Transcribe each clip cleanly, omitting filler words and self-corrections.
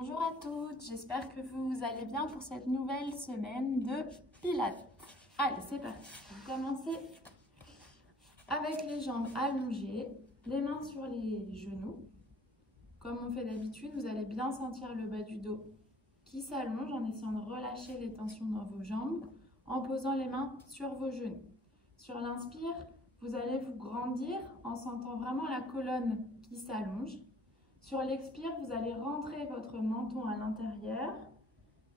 Bonjour à toutes, j'espère que vous allez bien pour cette nouvelle semaine de Pilates. Allez, c'est parti. Vous commencez avec les jambes allongées, les mains sur les genoux. Comme on fait d'habitude, vous allez bien sentir le bas du dos qui s'allonge en essayant de relâcher les tensions dans vos jambes en posant les mains sur vos genoux. Sur l'inspire, vous allez vous grandir en sentant vraiment la colonne qui s'allonge. Sur l'expire, vous allez rentrer votre menton à l'intérieur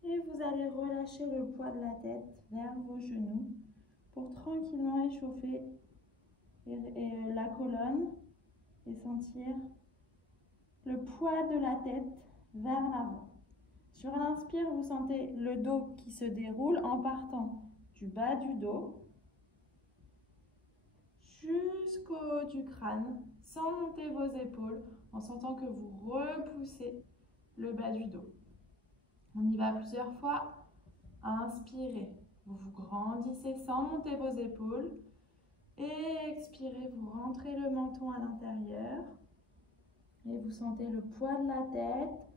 et vous allez relâcher le poids de la tête vers vos genoux pour tranquillement échauffer la colonne et sentir le poids de la tête vers l'avant. Sur l'inspire, vous sentez le dos qui se déroule en partant du bas du dos jusqu'au haut du crâne, sans monter vos épaules, en sentant que vous repoussez le bas du dos. On y va plusieurs fois. Inspirez, vous vous grandissez sans monter vos épaules. Et expirez, vous rentrez le menton à l'intérieur. Et vous sentez le poids de la tête,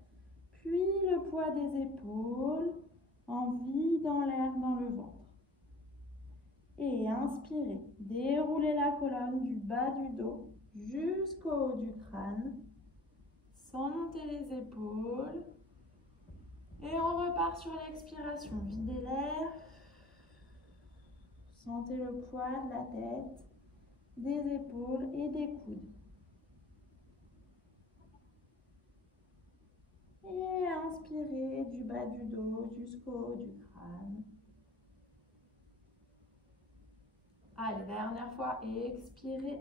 puis le poids des épaules, en vidant l'air dans le ventre. Et inspirez, déroulez la colonne du bas du dos jusqu'au haut du crâne, sans monter les épaules. Et on repart sur l'expiration. Videz l'air. Sentez le poids de la tête, des épaules et des coudes. Et inspirez du bas du dos jusqu'au haut du crâne. Allez, dernière fois, et expirez.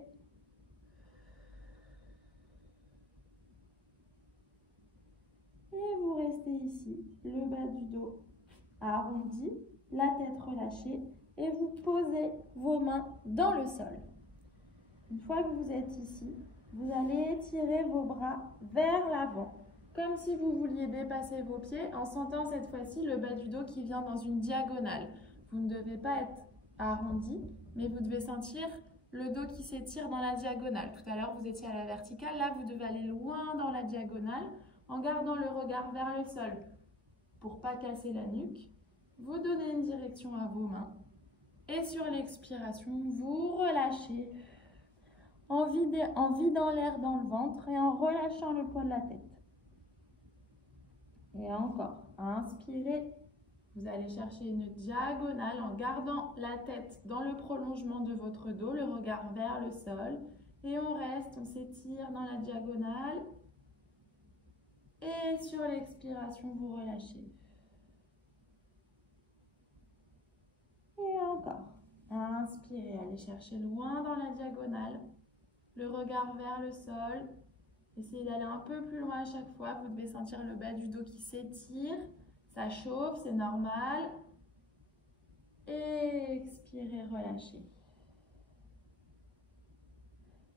Et vous restez ici, le bas du dos arrondi, la tête relâchée, et vous posez vos mains dans le sol. Une fois que vous êtes ici, vous allez étirer vos bras vers l'avant, comme si vous vouliez dépasser vos pieds, en sentant cette fois-ci le bas du dos qui vient dans une diagonale. Vous ne devez pas être arrondi, mais vous devez sentir le dos qui s'étire dans la diagonale. Tout à l'heure, vous étiez à la verticale. Là, vous devez aller loin dans la diagonale en gardant le regard vers le sol. Pour ne pas casser la nuque, vous donnez une direction à vos mains. Et sur l'expiration, vous relâchez en vidant l'air dans le ventre et en relâchant le poids de la tête. Et encore, inspirez. Vous allez chercher une diagonale en gardant la tête dans le prolongement de votre dos, le regard vers le sol. Et on reste, on s'étire dans la diagonale. Et sur l'expiration, vous relâchez. Et encore. Inspirez, allez chercher loin dans la diagonale. Le regard vers le sol. Essayez d'aller un peu plus loin à chaque fois. Vous devez sentir le bas du dos qui s'étire. Ça chauffe, c'est normal. Et expirez, relâchez.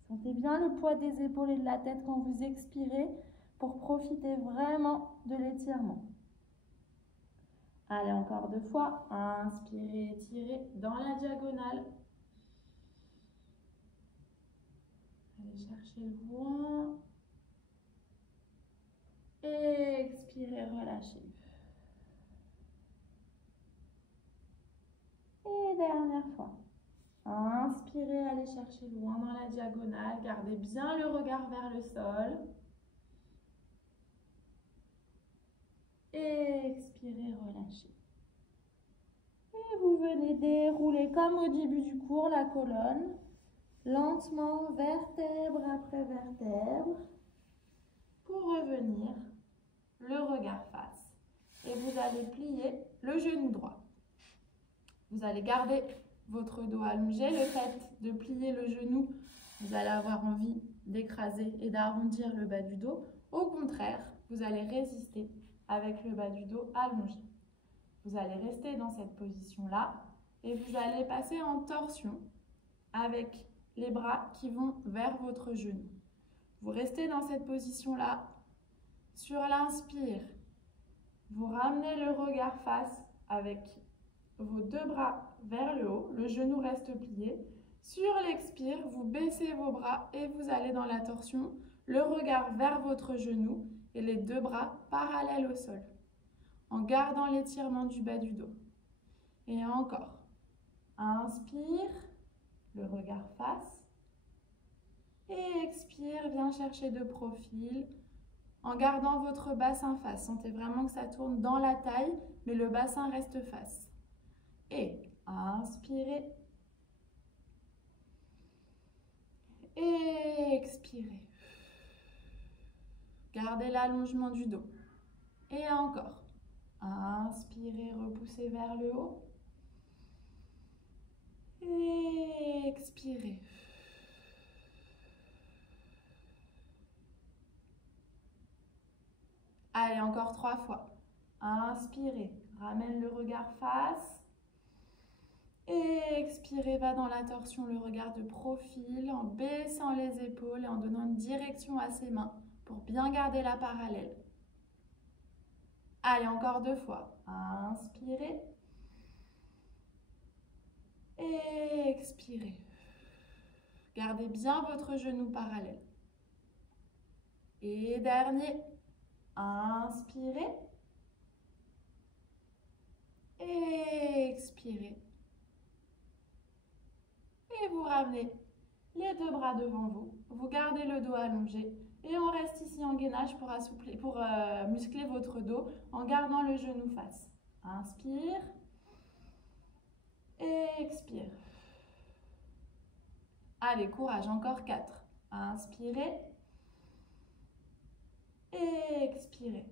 Sentez bien le poids des épaules et de la tête quand vous expirez pour profiter vraiment de l'étirement. Allez, encore 2 fois. Inspirez, étirez dans la diagonale. Allez chercher loin. Et expirez, relâchez. Et dernière fois. Inspirez, allez chercher loin dans la diagonale. Gardez bien le regard vers le sol. Et expirez, relâchez. Et vous venez dérouler comme au début du cours la colonne. Lentement, vertèbre après vertèbre. Pour revenir, le regard face. Et vous allez plier le genou droit. Vous allez garder votre dos allongé. Le fait de plier le genou, vous allez avoir envie d'écraser et d'arrondir le bas du dos. Au contraire, vous allez résister avec le bas du dos allongé. Vous allez rester dans cette position-là et vous allez passer en torsion avec les bras qui vont vers votre genou. Vous restez dans cette position-là. Sur l'inspire, vous ramenez le regard face avec vos 2 bras vers le haut. Le genou reste plié. Sur l'expire, vous baissez vos bras et vous allez dans la torsion. Le regard vers votre genou et les deux bras parallèles au sol, en gardant l'étirement du bas du dos. Et encore. Inspire, le regard face. Et expire, viens chercher de profil, en gardant votre bassin face. Sentez vraiment que ça tourne dans la taille, mais le bassin reste face. Et inspirez. Et expirez. Gardez l'allongement du dos. Et encore. Inspirez, repoussez vers le haut. Et expirez. Allez, encore 3 fois. Inspirez, ramène le regard face. Et expirez, va dans la torsion, le regard de profil, en baissant les épaules et en donnant une direction à ses mains pour bien garder la parallèle. Allez, encore 2 fois. Inspirez. Et expirez. Gardez bien votre genou parallèle. Et dernier. Inspirez. Et expirez. Et vous ramenez les deux bras devant vous. Vous gardez le dos allongé. Et on reste ici en gainage pour muscler votre dos en gardant le genou face. Inspire. Et expire. Allez, courage, encore 4. Inspirez. Et expirez.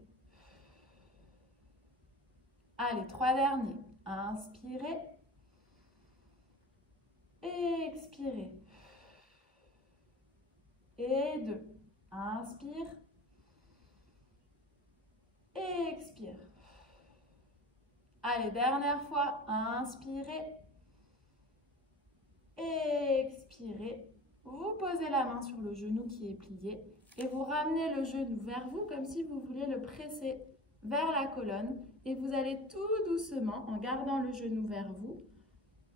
Allez, 3 derniers. Inspirez. Et expirez. Et 2. Inspire. Et expire. Allez, dernière fois. Inspirez. Et expirez. Vous posez la main sur le genou qui est plié et vous ramenez le genou vers vous comme si vous vouliez le presser vers la colonne. Et vous allez tout doucement, en gardant le genou vers vous,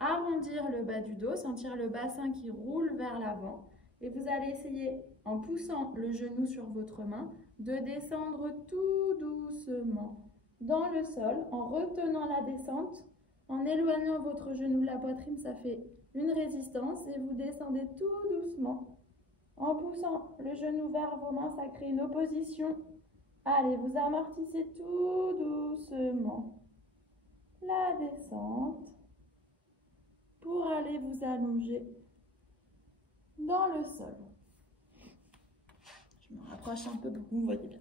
arrondir le bas du dos, sentir le bassin qui roule vers l'avant. Et vous allez essayer, en poussant le genou sur votre main, de descendre tout doucement dans le sol, en retenant la descente, en éloignant votre genou de la poitrine, ça fait une résistance et vous descendez tout doucement. En poussant le genou vers vos mains, ça crée une opposition. Allez, vous amortissez tout doucement la descente pour aller vous allonger dans le sol. Je me rapproche un peu pour que vous voyez bien.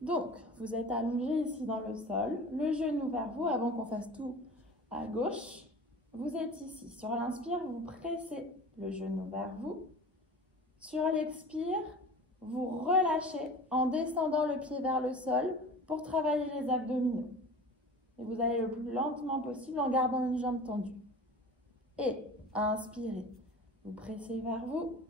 Donc, vous êtes allongé ici dans le sol, le genou vers vous avant qu'on fasse tout à gauche. Vous êtes ici. Sur l'inspire, vous pressez le genou vers vous. Sur l'expire, vous relâchez en descendant le pied vers le sol pour travailler les abdominaux. Et vous allez le plus lentement possible en gardant une jambe tendue. Et inspirez, vous pressez vers vous.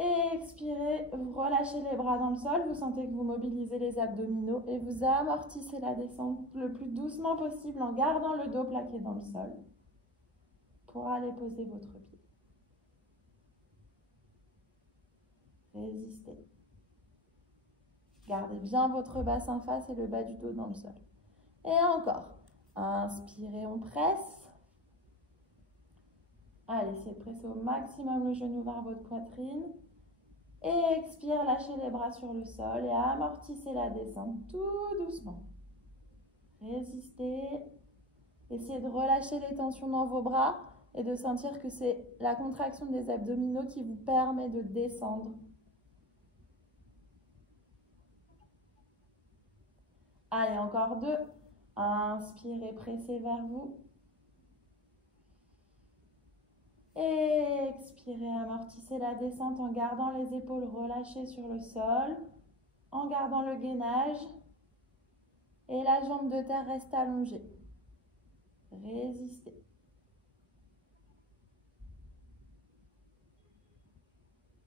Et expirez, vous relâchez les bras dans le sol, vous sentez que vous mobilisez les abdominaux et vous amortissez la descente le plus doucement possible en gardant le dos plaqué dans le sol pour aller poser votre pied. Résistez. Gardez bien votre bassin face et le bas du dos dans le sol. Et encore. Inspirez, on presse. Allez, essayez de presser au maximum le genou vers votre poitrine. Et expire, lâchez les bras sur le sol et amortissez la descente tout doucement. Résistez. Essayez de relâcher les tensions dans vos bras et de sentir que c'est la contraction des abdominaux qui vous permet de descendre. Allez, encore 2. Inspirez, pressez vers vous. Et expirez, amortissez la descente en gardant les épaules relâchées sur le sol, en gardant le gainage. Et la jambe de terre reste allongée. Résistez.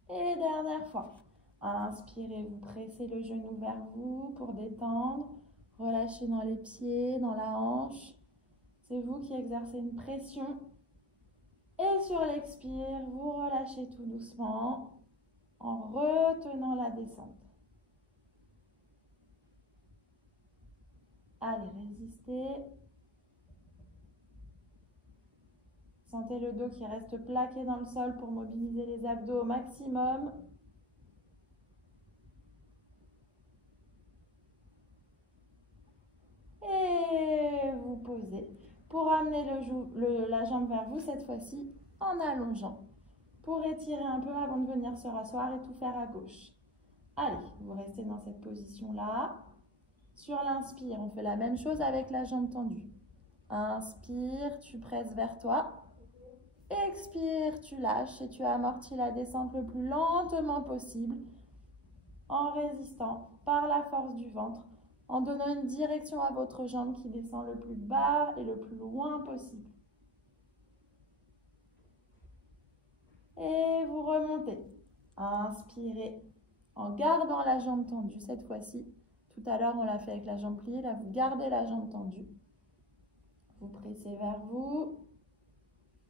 Et dernière fois. Inspirez, vous pressez le genou vers vous pour détendre. Relâchez dans les pieds, dans la hanche. C'est vous qui exercez une pression. Et sur l'expire, vous relâchez tout doucement en retenant la descente. Allez, résistez. Sentez le dos qui reste plaqué dans le sol pour mobiliser les abdos au maximum. Et vous posez pour amener la jambe vers vous, cette fois-ci en allongeant, pour étirer un peu avant de venir se rasseoir et tout faire à gauche. Allez, vous restez dans cette position-là. Sur l'inspire, on fait la même chose avec la jambe tendue. Inspire, tu presses vers toi. Expire, tu lâches et tu amortis la descente le plus lentement possible en résistant par la force du ventre, en donnant une direction à votre jambe qui descend le plus bas et le plus loin possible. Et vous remontez. Inspirez en gardant la jambe tendue cette fois-ci. Tout à l'heure, on l'a fait avec la jambe pliée. Là, vous gardez la jambe tendue. Vous pressez vers vous.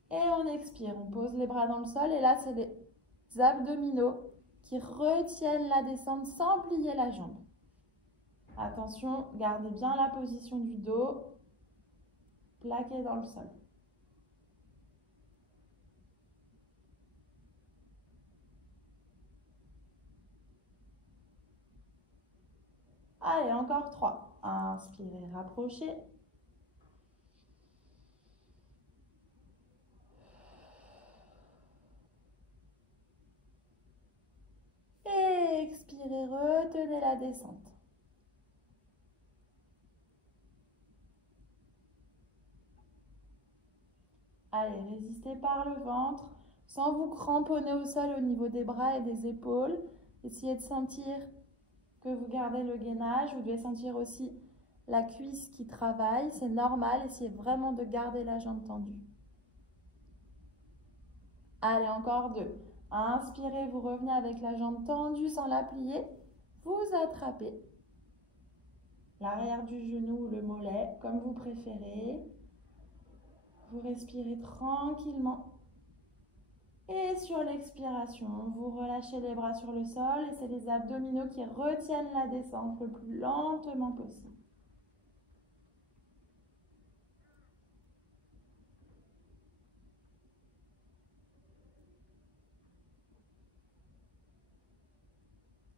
Et on expire. On pose les bras dans le sol. Et là, c'est les abdominaux qui retiennent la descente sans plier la jambe. Attention, gardez bien la position du dos, plaqué dans le sol. Allez, encore 3. Inspirez, rapprochez. Et expirez, retenez la descente. Allez, résistez par le ventre, sans vous cramponner au sol au niveau des bras et des épaules. Essayez de sentir que vous gardez le gainage. Vous devez sentir aussi la cuisse qui travaille. C'est normal, essayez vraiment de garder la jambe tendue. Allez, encore 2. Inspirez, vous revenez avec la jambe tendue sans la plier. Vous attrapez l'arrière du genou ou le mollet, comme vous préférez. Vous respirez tranquillement. Et sur l'expiration, vous relâchez les bras sur le sol et c'est les abdominaux qui retiennent la descente le plus lentement possible.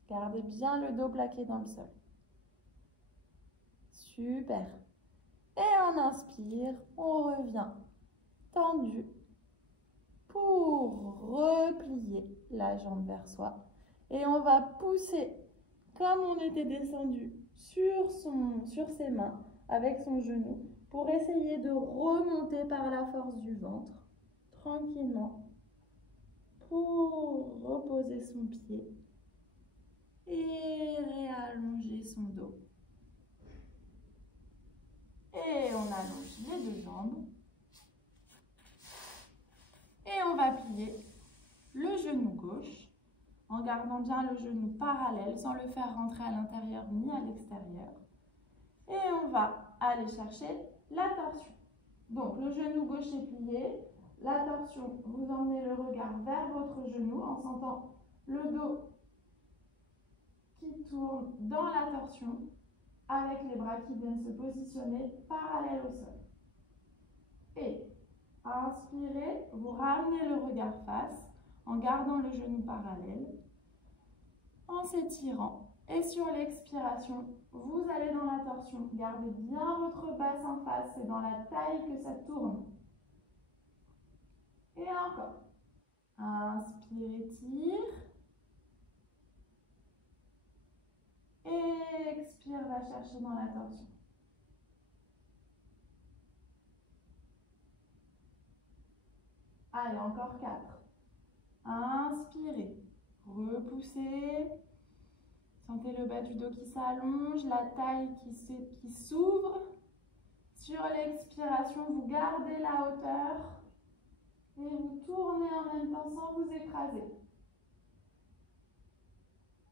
Gardez bien le dos plaqué dans le sol. Super. Et on inspire, on revient tendu pour replier la jambe vers soi. Et on va pousser comme on était descendu sur ses mains avec son genou pour essayer de remonter par la force du ventre tranquillement pour reposer son pied et réallonger son dos. Et on allonge les deux jambes. Et on va plier le genou gauche en gardant bien le genou parallèle sans le faire rentrer à l'intérieur ni à l'extérieur. Et on va aller chercher la torsion. Donc le genou gauche est plié, la torsion, vous emmenez le regard vers votre genou en sentant le dos qui tourne dans la torsion avec les bras qui viennent se positionner parallèles au sol. Et inspirez, vous ramenez le regard face en gardant le genou parallèle, en s'étirant. Et sur l'expiration, vous allez dans la torsion. Gardez bien votre bassin face, c'est dans la taille que ça tourne. Et encore. Inspire, étire. Et expire, va chercher dans la torsion. Allez, encore 4. Inspirez, repoussez. Sentez le bas du dos qui s'allonge, la taille qui s'ouvre. Sur l'expiration, vous gardez la hauteur et vous tournez en même temps sans vous écraser.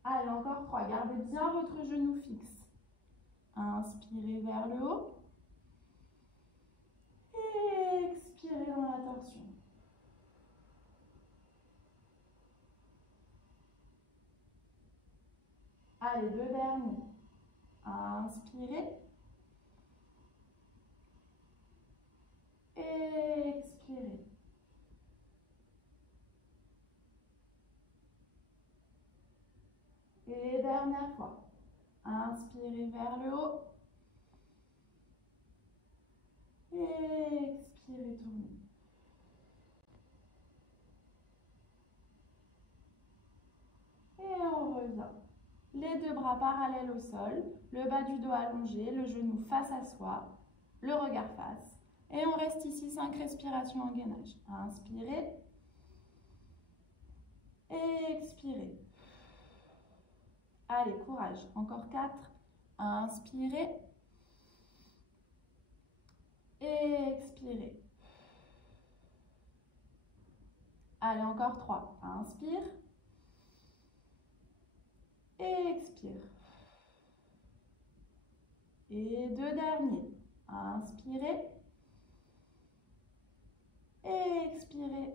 Allez, encore 3. Gardez bien votre genou fixe. Inspirez vers le haut. Et expirez dans la torsion. Allez, 2 derniers. Inspirez. Expirez. Et dernière fois. Inspirez vers le haut. Expirez, tournez. Et on revient. Les deux bras parallèles au sol, le bas du dos allongé, le genou face à soi, le regard face. Et on reste ici 5 respirations en gainage. Inspirez. Expirez. Allez, courage. Encore 4. Inspirez. Expirez. Allez, encore 3. Inspire. Expire. Et 2 derniers. Inspirez. Expirez.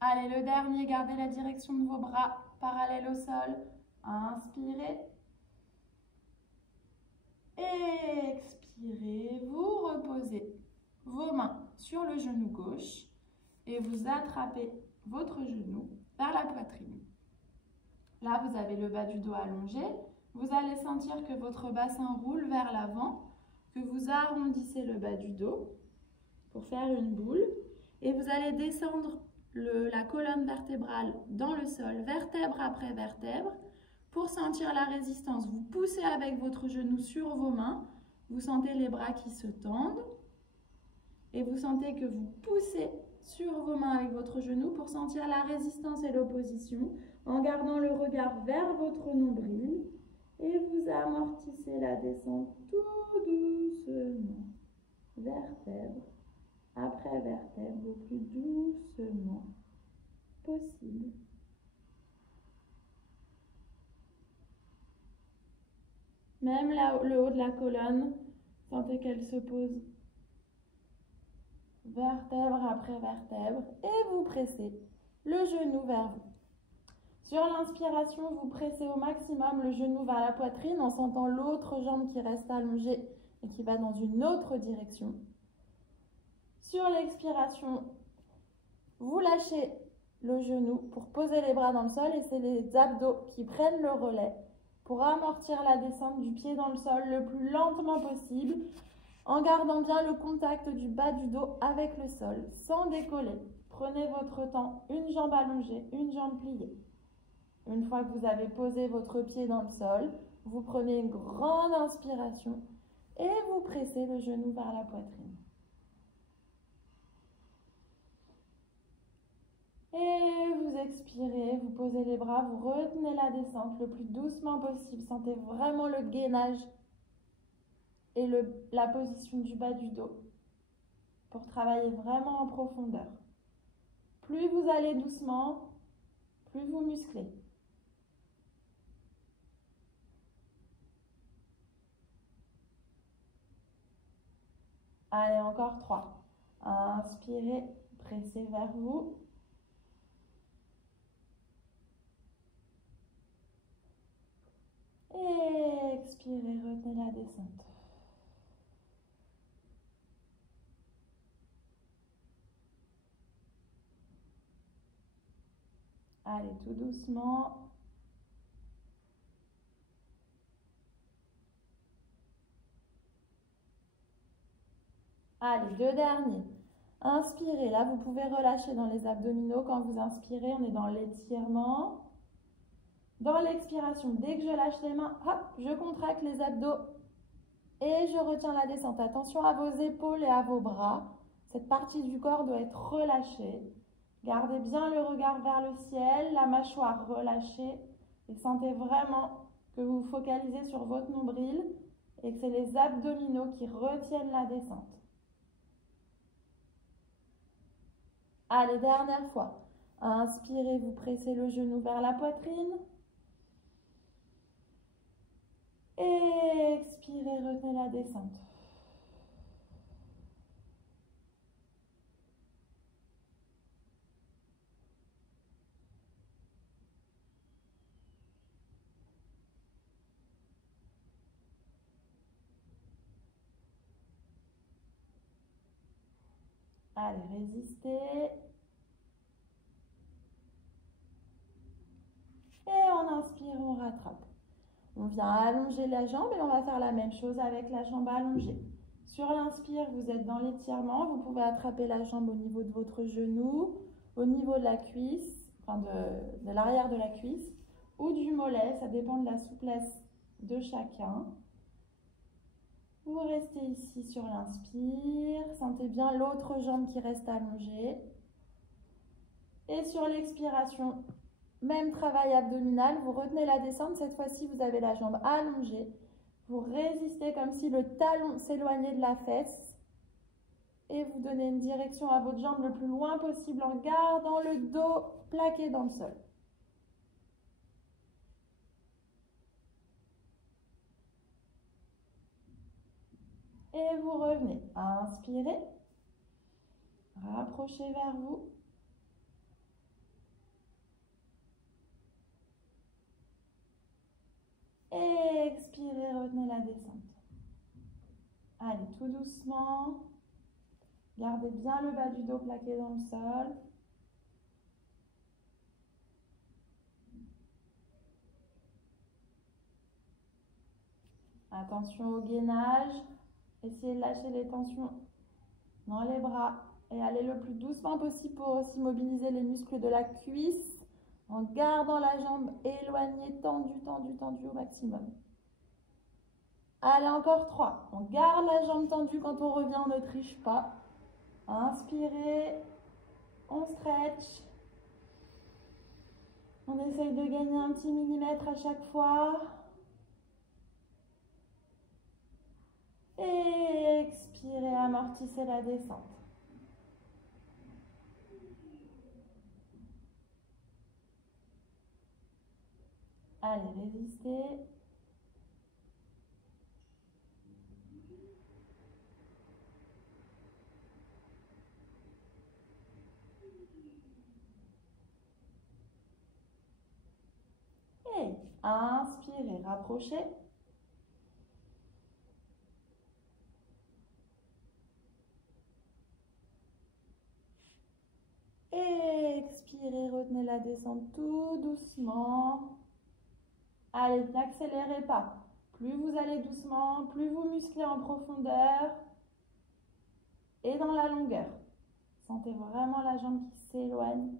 Allez, le dernier, gardez la direction de vos bras parallèles au sol. Inspirez. Expirez. Vous reposez vos mains sur le genou gauche et vous attrapez votre genou vers la poitrine. Là, vous avez le bas du dos allongé. Vous allez sentir que votre bassin roule vers l'avant, que vous arrondissez le bas du dos pour faire une boule. Et vous allez descendre la colonne vertébrale dans le sol, vertèbre après vertèbre. Pour sentir la résistance, vous poussez avec votre genou sur vos mains. Vous sentez les bras qui se tendent. Et vous sentez que vous poussez sur vos mains avec votre genou pour sentir la résistance et l'opposition, en gardant le regard vers votre nombril. Et vous amortissez la descente tout doucement, vertèbre après vertèbre, le plus doucement possible. Même là, le haut de la colonne, sentez qu'elle se pose vertèbre après vertèbre et vous pressez le genou vers vous. Sur l'inspiration, vous pressez au maximum le genou vers la poitrine en sentant l'autre jambe qui reste allongée et qui va dans une autre direction. Sur l'expiration, vous lâchez le genou pour poser les bras dans le sol et c'est les abdos qui prennent le relais pour amortir la descente du pied dans le sol le plus lentement possible en gardant bien le contact du bas du dos avec le sol sans décoller. Prenez votre temps, une jambe allongée, une jambe pliée. Une fois que vous avez posé votre pied dans le sol, vous prenez une grande inspiration et vous pressez le genou vers la poitrine. Et vous expirez, vous posez les bras, vous retenez la descente le plus doucement possible. Sentez vraiment le gainage et la position du bas du dos pour travailler vraiment en profondeur. Plus vous allez doucement, plus vous musclez. Allez, encore 3. Inspirez, pressez vers vous. Et expirez, retenez la descente. Allez, tout doucement. Allez, 2 derniers. Inspirez, là vous pouvez relâcher dans les abdominaux. Quand vous inspirez, on est dans l'étirement. Dans l'expiration, dès que je lâche les mains, hop, je contracte les abdos et je retiens la descente. Attention à vos épaules et à vos bras. Cette partie du corps doit être relâchée. Gardez bien le regard vers le ciel, la mâchoire relâchée et sentez vraiment que vous vous focalisez sur votre nombril et que c'est les abdominaux qui retiennent la descente. Allez, dernière fois. Inspirez, vous pressez le genou vers la poitrine. Expirez, retenez la descente. Allez, résistez. Et on inspire, on rattrape. On vient allonger la jambe et on va faire la même chose avec la jambe allongée. Sur l'inspire, vous êtes dans l'étirement. Vous pouvez attraper la jambe au niveau de votre genou, au niveau de la cuisse, enfin de l'arrière de la cuisse ou du mollet. Ça dépend de la souplesse de chacun. Vous restez ici sur l'inspire. Sentez bien l'autre jambe qui reste allongée. Et sur l'expiration, même travail abdominal, vous retenez la descente. Cette fois-ci, vous avez la jambe allongée. Vous résistez comme si le talon s'éloignait de la fesse. Et vous donnez une direction à votre jambe le plus loin possible en gardant le dos plaqué dans le sol. Et vous revenez. Inspirez. Rapprochez vers vous. Expirez, retenez la descente. Allez, tout doucement. Gardez bien le bas du dos plaqué dans le sol. Attention au gainage. Essayez de lâcher les tensions dans les bras et allez le plus doucement possible pour aussi mobiliser les muscles de la cuisse en gardant la jambe éloignée, tendue, tendue, tendue au maximum. Allez, encore 3. On garde la jambe tendue quand on revient, on ne triche pas. Inspirez, on stretch. On essaye de gagner un petit millimètre à chaque fois. Et expirez, amortissez la descente. Allez, résistez. Et inspirez, rapprochez. Expirez, retenez la descente tout doucement. Allez, n'accélérez pas. Plus vous allez doucement, plus vous musclez en profondeur et dans la longueur. Sentez vraiment la jambe qui s'éloigne.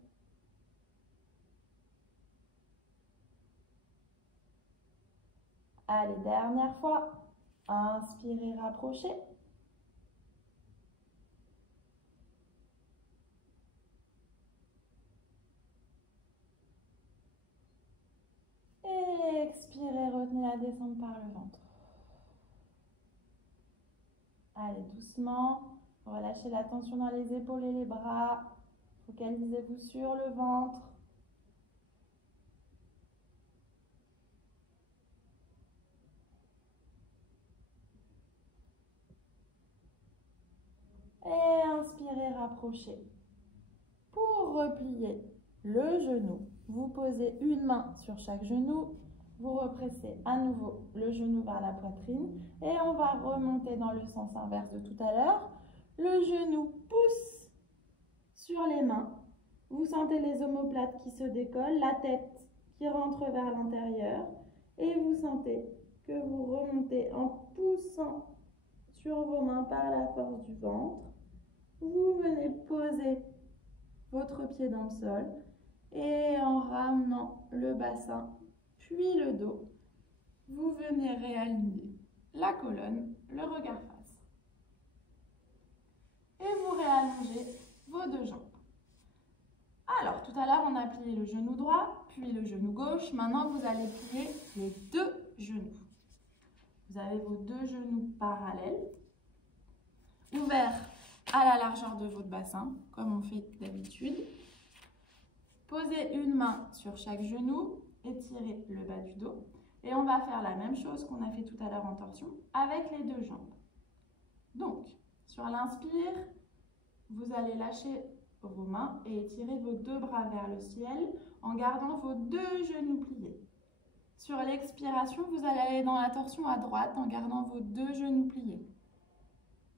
Allez, dernière fois. Inspirez, rapprochez. Expirez, retenez la descente par le ventre. Allez, doucement, relâchez la tension dans les épaules et les bras. Focalisez-vous sur le ventre. Et inspirez, rapprochez. Pour replier le genou, vous posez une main sur chaque genou. Vous repressez à nouveau le genou vers la poitrine et on va remonter dans le sens inverse de tout à l'heure. Le genou pousse sur les mains. Vous sentez les omoplates qui se décollent, la tête qui rentre vers l'intérieur et vous sentez que vous remontez en poussant sur vos mains par la force du ventre. Vous venez poser votre pied dans le sol et en ramenant le bassin puis le dos, vous venez réaligner la colonne, le regard face. Et vous réallongez vos deux jambes. Alors, tout à l'heure, on a plié le genou droit, puis le genou gauche. Maintenant, vous allez plier les deux genoux. Vous avez vos deux genoux parallèles, ouverts à la largeur de votre bassin, comme on fait d'habitude. Posez une main sur chaque genou. Étirez le bas du dos et on va faire la même chose qu'on a fait tout à l'heure en torsion avec les deux jambes. Donc, sur l'inspire, vous allez lâcher vos mains et étirer vos deux bras vers le ciel en gardant vos deux genoux pliés. Sur l'expiration, vous allez aller dans la torsion à droite en gardant vos deux genoux pliés.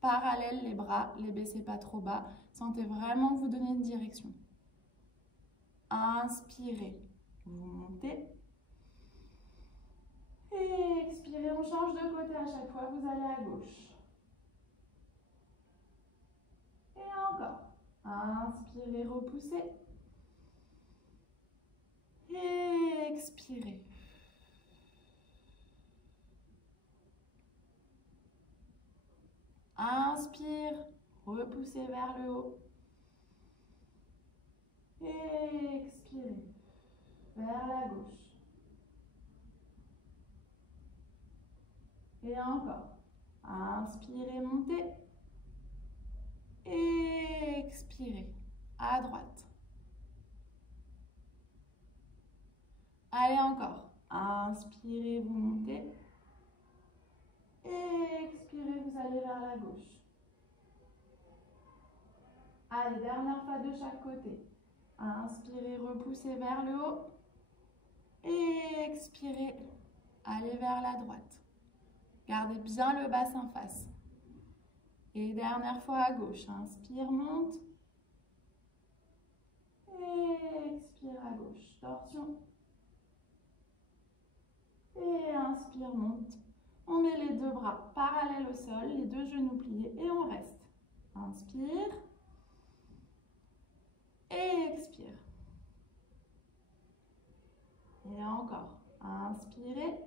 Parallèles les bras, les baissez pas trop bas. Sentez vraiment vous donner une direction. Inspirez, vous montez. Et expirez, on change de côté à chaque fois, vous allez à gauche. Et encore. Inspirez, repoussez. Et expirez. Inspire, repoussez vers le haut. Et expirez vers la gauche. Et encore. Inspirez, montez. Et expirez à droite. Allez encore. Inspirez, vous montez. Et expirez, vous allez vers la gauche. Allez, dernière fois de chaque côté. Inspirez, repoussez vers le haut. Et expirez, allez vers la droite. Gardez bien le bassin face. Et dernière fois à gauche. Inspire, monte. Et expire à gauche. Torsion. Et inspire, monte. On met les deux bras parallèles au sol, les deux genoux pliés et on reste. Inspire. Et expire. Et encore. Inspirez.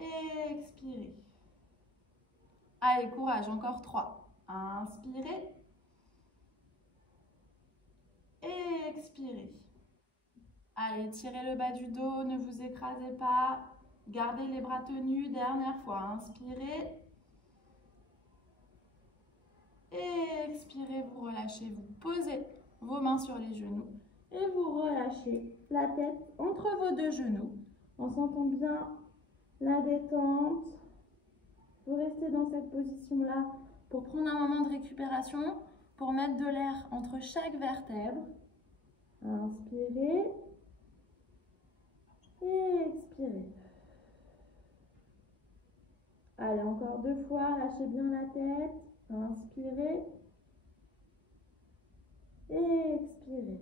Et expirez. Allez, courage, encore 3. Inspirez. Et expirez. Allez, tirez le bas du dos, ne vous écrasez pas. Gardez les bras tenus, dernière fois. Inspirez. Et expirez, vous relâchez, vous posez vos mains sur les genoux. Et vous relâchez la tête entre vos deux genoux en sentant bien la détente. Vous restez dans cette position-là pour prendre un moment de récupération, pour mettre de l'air entre chaque vertèbre. Inspirez et expirez. Allez, encore 2 fois, lâchez bien la tête. Inspirez et expirez.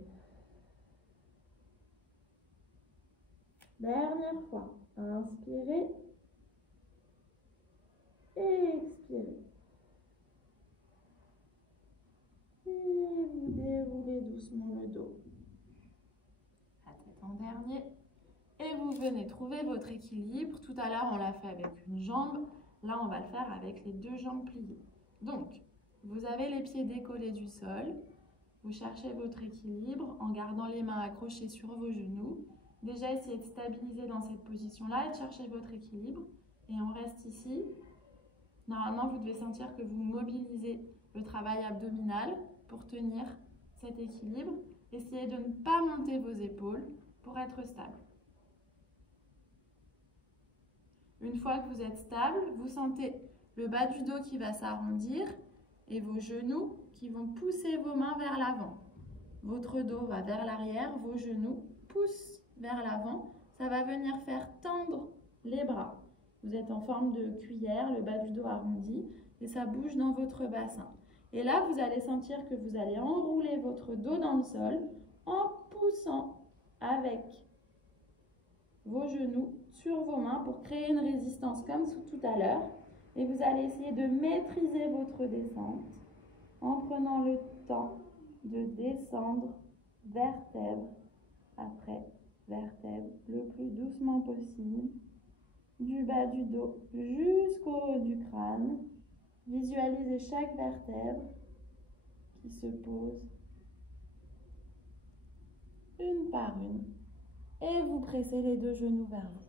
Dernière fois. Inspirez et expirez. Et vous déroulez doucement le dos. La tête en dernier. Et vous venez trouver votre équilibre. Tout à l'heure, on l'a fait avec une jambe. Là, on va le faire avec les 2 jambes pliées. Donc, vous avez les pieds décollés du sol. Vous cherchez votre équilibre en gardant les mains accrochées sur vos genoux. Déjà, essayez de stabiliser dans cette position-là et de chercher votre équilibre. Et on reste ici. Normalement, vous devez sentir que vous mobilisez le travail abdominal pour tenir cet équilibre. Essayez de ne pas monter vos épaules pour être stable. Une fois que vous êtes stable, vous sentez le bas du dos qui va s'arrondir et vos genoux qui vont pousser vos mains vers l'avant. Votre dos va vers l'arrière, vos genoux poussent vers l'avant. Ça va venir faire tendre les bras. Vous êtes en forme de cuillère, le bas du dos arrondi et ça bouge dans votre bassin. Et là, vous allez sentir que vous allez enrouler votre dos dans le sol en poussant avec vos genoux sur vos mains pour créer une résistance comme tout à l'heure. Et vous allez essayer de maîtriser votre descente en prenant le temps de descendre vertèbre après vertèbre le plus doucement possible, du bas du dos jusqu'au haut du crâne. Visualisez chaque vertèbre qui se pose une par une et vous pressez les 2 genoux vers vous.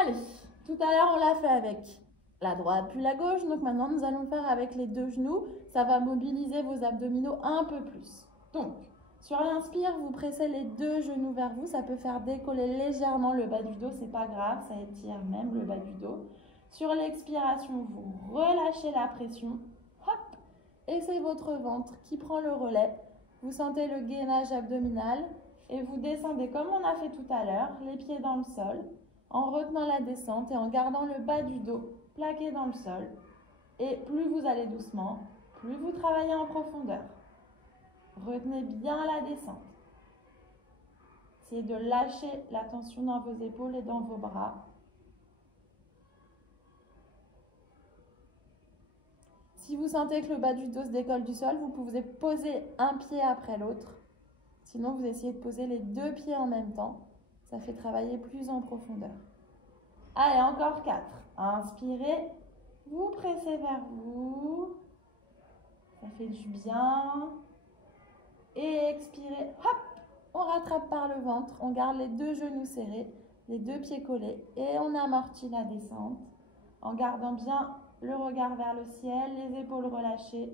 Allez, tout à l'heure on l'a fait avec la droite puis la gauche, donc maintenant nous allons le faire avec les 2 genoux. Ça va mobiliser vos abdominaux un peu plus. Donc, sur l'inspire, vous pressez les 2 genoux vers vous. Ça peut faire décoller légèrement le bas du dos, c'est pas grave, ça étire même le bas du dos. Sur l'expiration, vous relâchez la pression. Hop, et c'est votre ventre qui prend le relais. Vous sentez le gainage abdominal et vous descendez comme on a fait tout à l'heure, les pieds dans le sol. en retenant la descente et en gardant le bas du dos plaqué dans le sol. Et plus vous allez doucement, plus vous travaillez en profondeur. Retenez bien la descente. Essayez de lâcher la tension dans vos épaules et dans vos bras. Si vous sentez que le bas du dos se décolle du sol, vous pouvez poser un pied après l'autre. Sinon, vous essayez de poser les 2 pieds en même temps. Ça fait travailler plus en profondeur. Allez, encore 4. Inspirez, vous pressez vers vous. Ça fait du bien. Et expirez, hop, on rattrape par le ventre. On garde les 2 genoux serrés, les 2 pieds collés. Et on amortit la descente en gardant bien le regard vers le ciel, les épaules relâchées.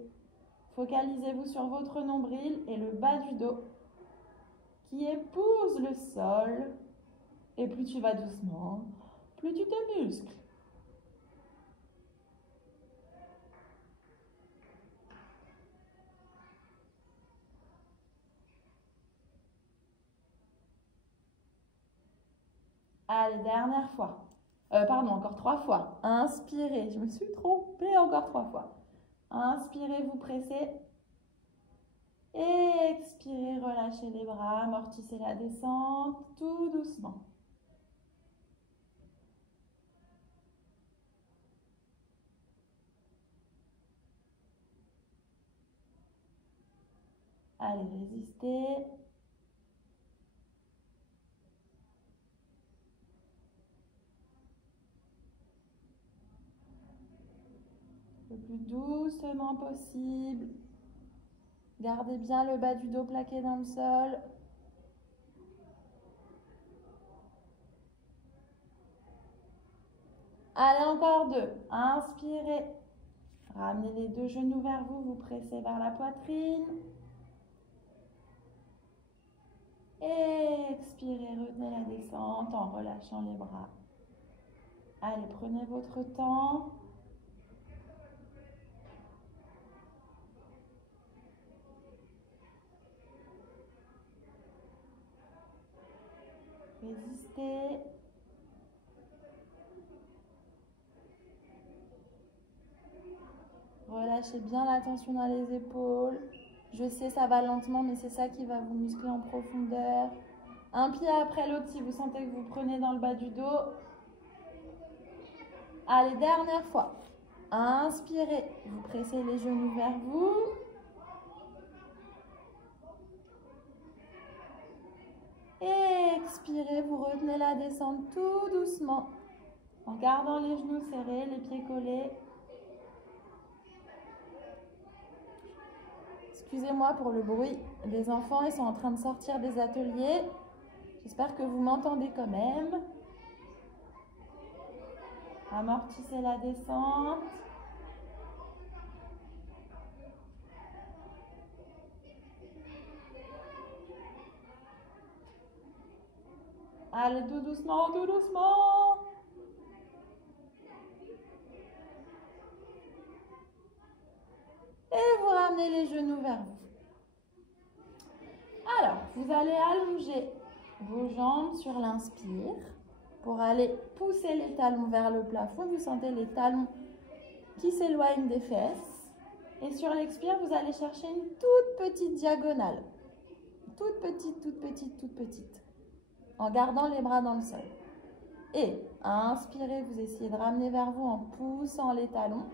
Focalisez-vous sur votre nombril et le bas du dos qui épouse le sol. Et plus tu vas doucement, plus tu te muscles. Allez, dernière fois. Encore 3 fois. Inspirez, je me suis trompée, encore 3 fois. Inspirez, vous pressez. Et expirez, relâchez les bras, amortissez la descente, tout doucement. Allez, résistez. Le plus doucement possible. Gardez bien le bas du dos plaqué dans le sol. Allez, encore 2. Inspirez. Ramenez les 2 genoux vers vous, vous pressez vers la poitrine. Et expirez, retenez la descente en relâchant les bras. Allez, prenez votre temps. Résistez. Relâchez bien la tension dans les épaules. Je sais, ça va lentement, mais c'est ça qui va vous muscler en profondeur. Un pied après l'autre si vous sentez que vous prenez dans le bas du dos. Allez, dernière fois. Inspirez. Vous pressez les genoux vers vous. Et expirez, vous retenez la descente tout doucement. En gardant les genoux serrés, les pieds collés. Excusez-moi pour le bruit. Les enfants, ils sont en train de sortir des ateliers. J'espère que vous m'entendez quand même. Amortissez la descente. Allez, tout doucement, tout doucement. Et vous ramenez les genoux vers vous. Alors, vous allez allonger vos jambes sur l'inspire pour aller pousser les talons vers le plafond. Vous sentez les talons qui s'éloignent des fesses. Et sur l'expire, vous allez chercher une toute petite diagonale. Toute petite, toute petite, toute petite. En gardant les bras dans le sol. Et inspirez, vous essayez de ramener vers vous en poussant les talons.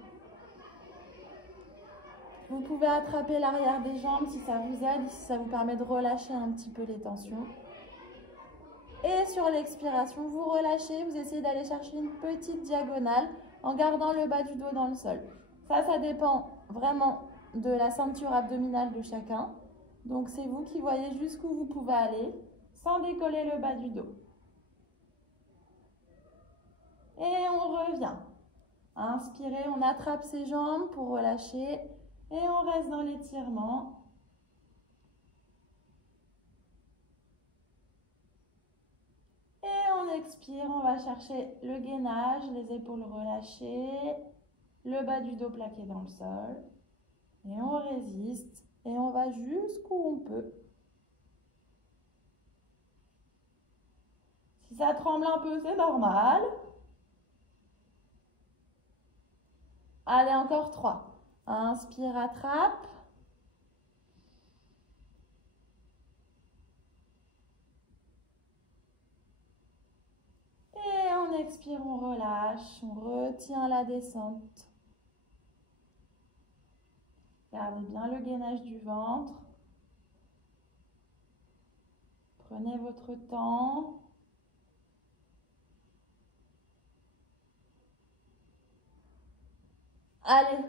Vous pouvez attraper l'arrière des jambes si ça vous aide, si ça vous permet de relâcher un petit peu les tensions. Et sur l'expiration, vous relâchez, vous essayez d'aller chercher une petite diagonale en gardant le bas du dos dans le sol. Ça dépend vraiment de la ceinture abdominale de chacun. Donc c'est vous qui voyez jusqu'où vous pouvez aller sans décoller le bas du dos. Et on revient. Inspirez, on attrape ses jambes pour relâcher. Et on reste dans l'étirement. Et on expire, on va chercher le gainage, les épaules relâchées, le bas du dos plaqué dans le sol. Et on résiste et on va jusqu'où on peut. Si ça tremble un peu, c'est normal. Allez, encore 3. Inspire, attrape. Et on expire, on relâche, on retient la descente. Gardez bien le gainage du ventre. Prenez votre temps. Allez,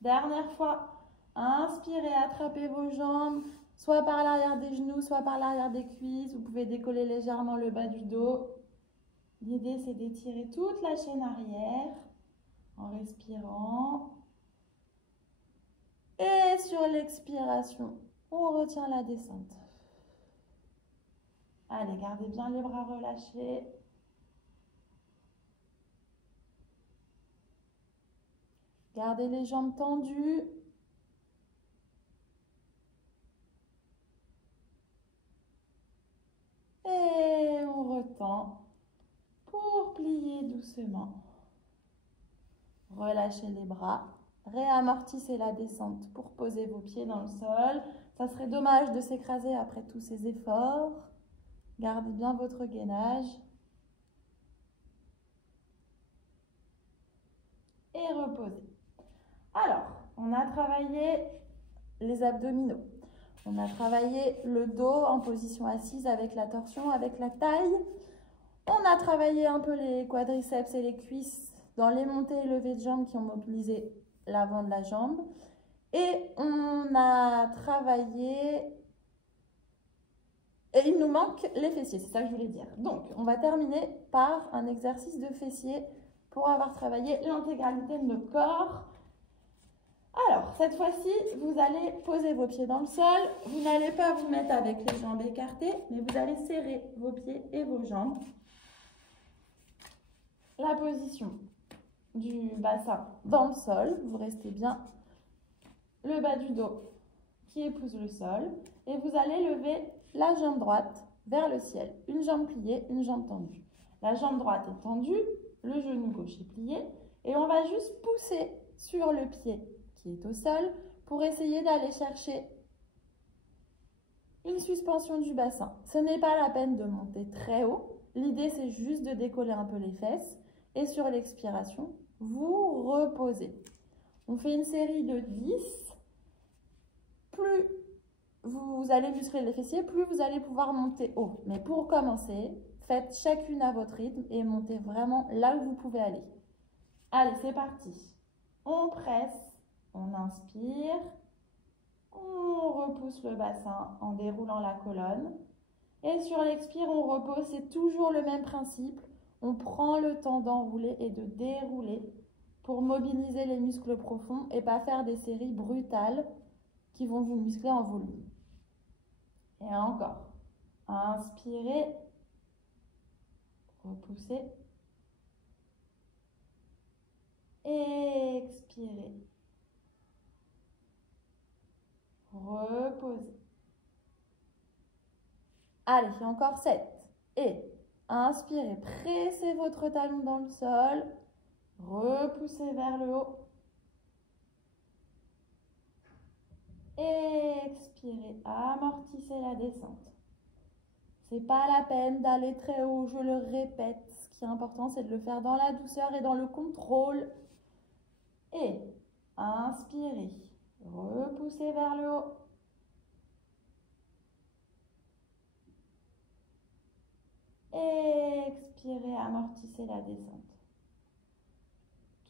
dernière fois. Inspirez, attrapez vos jambes, soit par l'arrière des genoux, soit par l'arrière des cuisses. Vous pouvez décoller légèrement le bas du dos. L'idée, c'est d'étirer toute la chaîne arrière en respirant. Et sur l'expiration, on retient la descente. Allez, gardez bien les bras relâchés. Gardez les jambes tendues. Et on retend pour plier doucement. Relâchez les bras. Réamortissez la descente pour poser vos pieds dans le sol. Ça serait dommage de s'écraser après tous ces efforts. Gardez bien votre gainage. Et reposez. Alors, on a travaillé les abdominaux. On a travaillé le dos en position assise avec la torsion, avec la taille. On a travaillé un peu les quadriceps et les cuisses dans les montées et levées de jambes qui ont mobilisé l'avant de la jambe. Et on a travaillé... Et il nous manque les fessiers, c'est ça que je voulais dire. Donc, on va terminer par un exercice de fessiers pour avoir travaillé l'intégralité de notre corps. Alors, cette fois-ci, vous allez poser vos pieds dans le sol. Vous n'allez pas vous mettre avec les jambes écartées, mais vous allez serrer vos pieds et vos jambes. La position du bassin dans le sol, vous restez bien le bas du dos qui épouse le sol. Et vous allez lever la jambe droite vers le ciel. Une jambe pliée, une jambe tendue. La jambe droite est tendue, le genou gauche est plié. Et on va juste pousser sur le pied qui est au sol pour essayer d'aller chercher une suspension du bassin. Ce n'est pas la peine de monter très haut. L'idée, c'est juste de décoller un peu les fesses. Et sur l'expiration, vous reposez. On fait une série de 10. Plus vous allez muscler les fessiers, plus vous allez pouvoir monter haut. Mais pour commencer, faites chacune à votre rythme et montez vraiment là où vous pouvez aller. Allez, c'est parti. On presse, on inspire, on repousse le bassin en déroulant la colonne. Et sur l'expire, on repose. C'est toujours le même principe. On prend le temps d'enrouler et de dérouler pour mobiliser les muscles profonds et pas faire des séries brutales qui vont vous muscler en volume. Et encore. Inspirez. Repoussez. Expirez. Reposez. Allez, encore 7. Et inspirez. Pressez votre talon dans le sol. Repoussez vers le haut. Expirez, amortissez la descente. C'est pas la peine d'aller très haut, je le répète. Ce qui est important, c'est de le faire dans la douceur et dans le contrôle. Et inspirez, repoussez vers le haut. Expirez, amortissez la descente.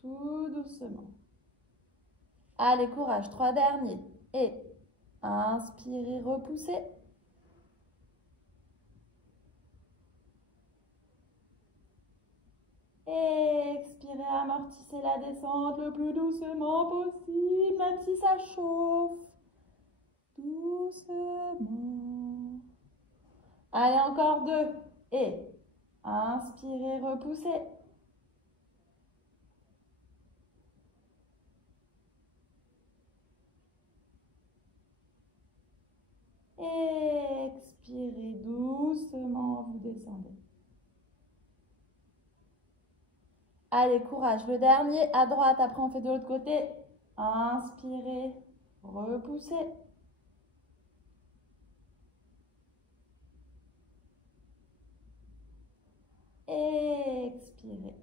Tout doucement. Allez, courage, 3 derniers. Et inspirez, repoussez. Expirez, amortissez la descente le plus doucement possible, même si ça chauffe. Doucement. Allez, encore 2. Et inspirez, repoussez. Expirez doucement, vous descendez. Allez, courage. Le dernier, à droite. Après, on fait de l'autre côté. Inspirez, repoussez. Expirez,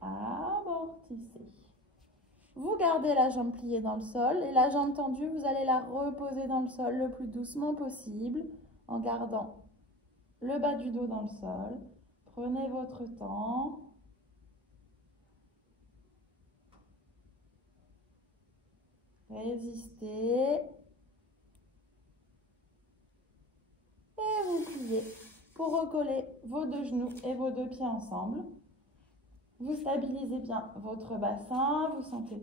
amortissez. Vous gardez la jambe pliée dans le sol et la jambe tendue, vous allez la reposer dans le sol le plus doucement possible en gardant le bas du dos dans le sol. Prenez votre temps. Résistez. Et vous pliez pour recoller vos deux genoux et vos deux pieds ensemble. Vous stabilisez bien votre bassin. Vous sentez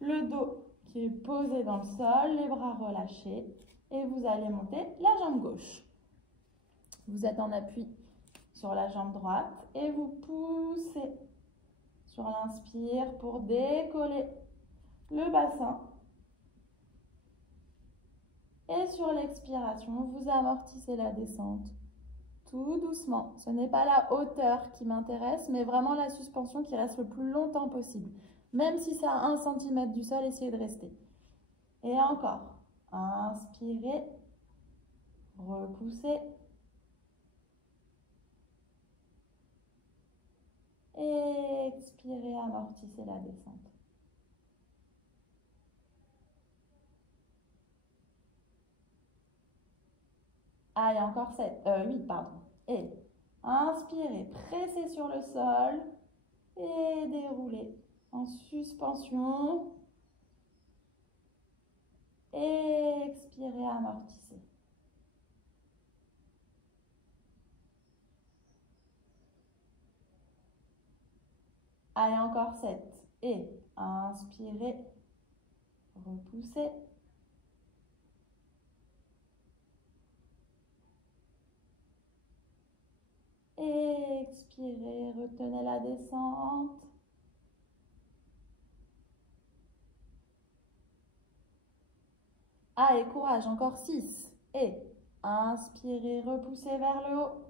le dos qui est posé dans le sol, les bras relâchés. Et vous allez monter la jambe gauche. Vous êtes en appui sur la jambe droite et vous poussez sur l'inspire pour décoller le bassin. Et sur l'expiration, vous amortissez la descente tout doucement. Ce n'est pas la hauteur qui m'intéresse, mais vraiment la suspension qui reste le plus longtemps possible. Même si c'est à 1 cm du sol, essayez de rester. Et encore. Inspirez. Repoussez. Expirez, amortissez la descente. Allez, encore 8, pardon. Et inspirez, pressez sur le sol et déroulez en suspension. Expirez, amortissez. Allez, encore 7. Et inspirez, repoussez. Expirez, retenez la descente. Allez, courage, encore 6. Et inspirez, repoussez vers le haut.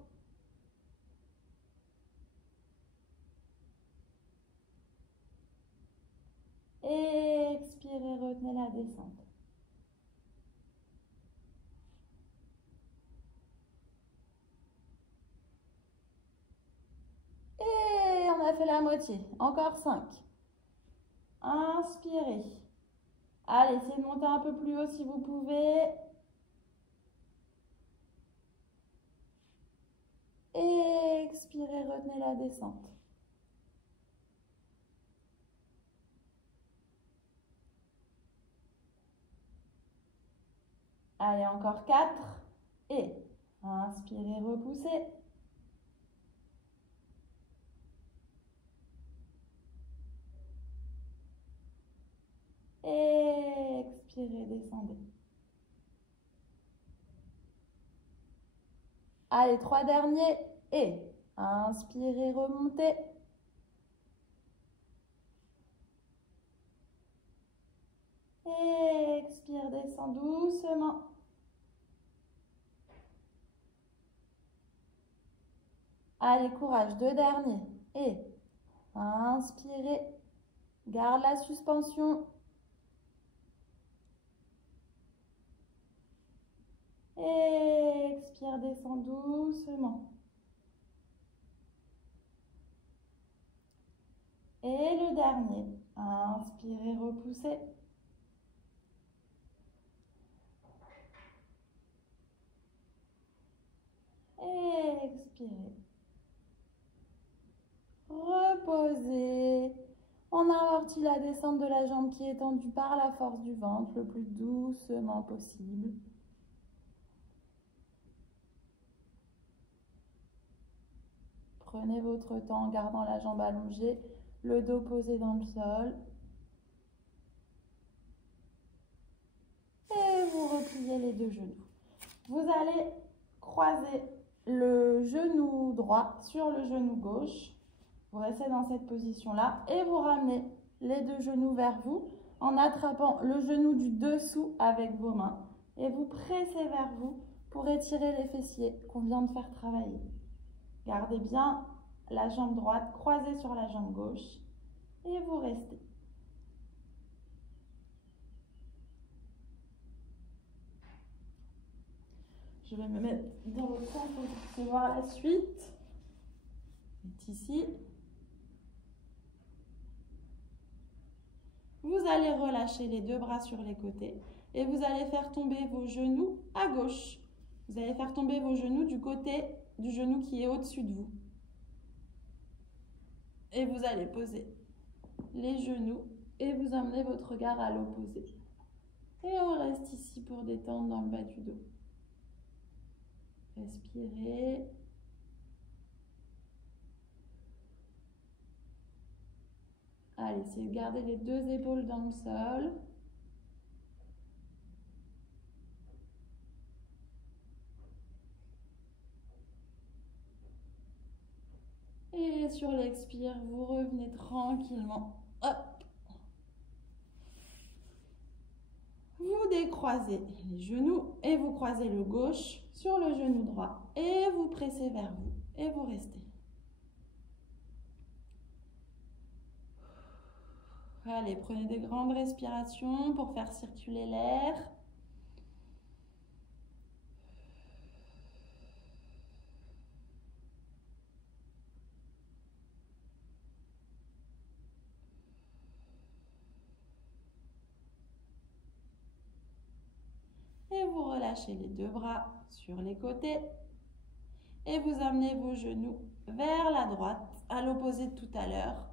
Expirez, retenez la descente. Et on a fait la moitié. Encore 5. Inspirez. Allez, essayez de monter un peu plus haut si vous pouvez. Expirez, retenez la descente. Allez, encore 4. Et inspirez, repoussez. Expirez, descendez. Allez, 3 derniers. Et inspirez, remontez. Expire, descend doucement. Allez, courage, 2 derniers. Et inspirez, garde la suspension. Expire, descend doucement. Et le dernier. Inspirez, repoussez. Expirez. Reposez. On amortit la descente de la jambe qui est tendue par la force du ventre le plus doucement possible. Prenez votre temps en gardant la jambe allongée, le dos posé dans le sol. Et vous repliez les deux genoux. Vous allez croiser le genou droit sur le genou gauche. Vous restez dans cette position-là et vous ramenez les deux genoux vers vous en attrapant le genou du dessous avec vos mains. Et vous pressez vers vous pour étirer les fessiers qu'on vient de faire travailler. Gardez bien la jambe droite croisée sur la jambe gauche et vous restez. Je vais me mettre dans le coin pour que vous puissiez voir la suite. C'est ici. Vous allez relâcher les deux bras sur les côtés et vous allez faire tomber vos genoux à gauche. Vous allez faire tomber vos genoux du côté du genou qui est au-dessus de vous. Et vous allez poser les genoux et vous emmenez votre regard à l'opposé. Et on reste ici pour détendre dans le bas du dos. Respirez. Allez, essayez de garder les deux épaules dans le sol. Et sur l'expire, vous revenez tranquillement. Hop. Vous décroisez les genoux et vous croisez le gauche sur le genou droit. Et vous pressez vers vous et vous restez. Allez, prenez des grandes respirations pour faire circuler l'air. Et vous relâchez les deux bras sur les côtés. Et vous amenez vos genoux vers la droite, à l'opposé de tout à l'heure.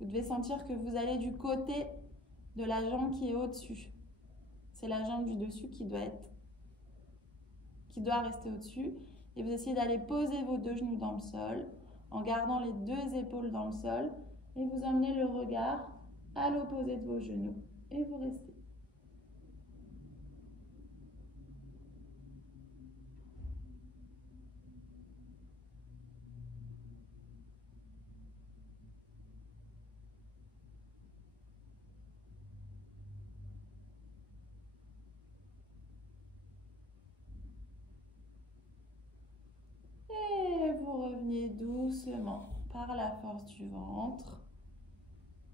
Vous devez sentir que vous allez du côté de la jambe qui est au-dessus. C'est la jambe du dessus qui doit rester au-dessus. Et vous essayez d'aller poser vos deux genoux dans le sol, en gardant les deux épaules dans le sol. Et vous emmenez le regard à l'opposé de vos genoux. Et vous restez. Et vous revenez doucement par la force du ventre.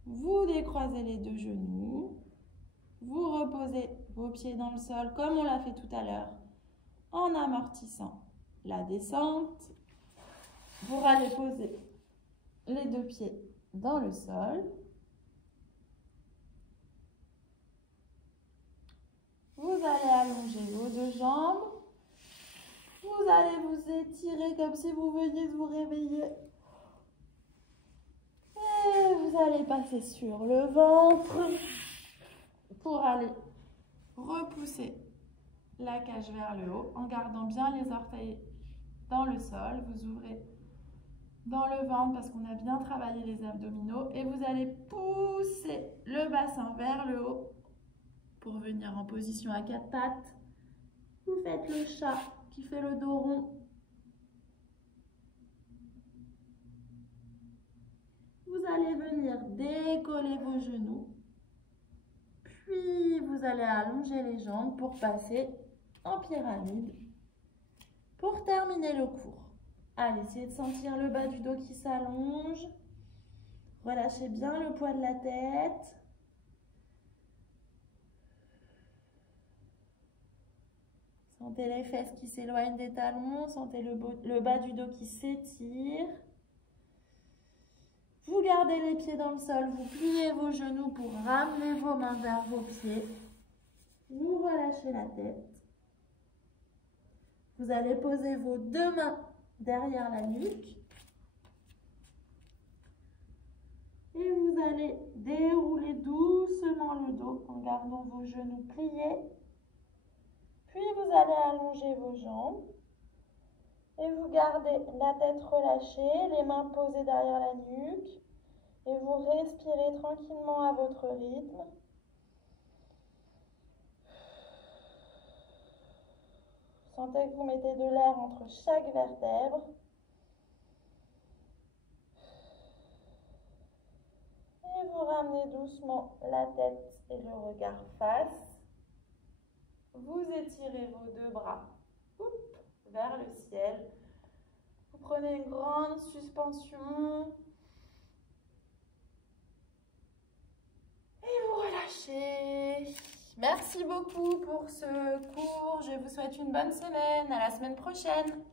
Vous décroisez les deux genoux. Vous reposez vos pieds dans le sol comme on l'a fait tout à l'heure en amortissant la descente. Vous allez poser les deux pieds dans le sol. Vous allez allonger vos deux jambes. Vous allez vous étirer comme si vous veniez de vous réveiller. Et vous allez passer sur le ventre pour aller repousser la cage vers le haut en gardant bien les orteils dans le sol. Vous ouvrez dans le ventre parce qu'on a bien travaillé les abdominaux et vous allez pousser le bassin vers le haut pour venir en position à quatre pattes. Vous faites le chat qui fait le dos rond. Vous allez venir décoller vos genoux. Puis vous allez allonger les jambes pour passer en pyramide. Pour terminer le cours, allez, essayez de sentir le bas du dos qui s'allonge. Relâchez bien le poids de la tête. Sentez les fesses qui s'éloignent des talons. Sentez le bas du dos qui s'étire. Vous gardez les pieds dans le sol. Vous pliez vos genoux pour ramener vos mains vers vos pieds. Vous relâchez la tête. Vous allez poser vos deux mains derrière la nuque. Et vous allez dérouler doucement le dos en gardant vos genoux pliés. Puis vous allez allonger vos jambes. Et vous gardez la tête relâchée, les mains posées derrière la nuque. Et vous respirez tranquillement à votre rythme. Sentez que vous mettez de l'air entre chaque vertèbre. Et vous ramenez doucement la tête et le regard face. Vous étirez vos deux bras vers le ciel. Vous prenez une grande suspension. Et vous relâchez. Merci beaucoup pour ce cours. Je vous souhaite une bonne semaine. À la semaine prochaine.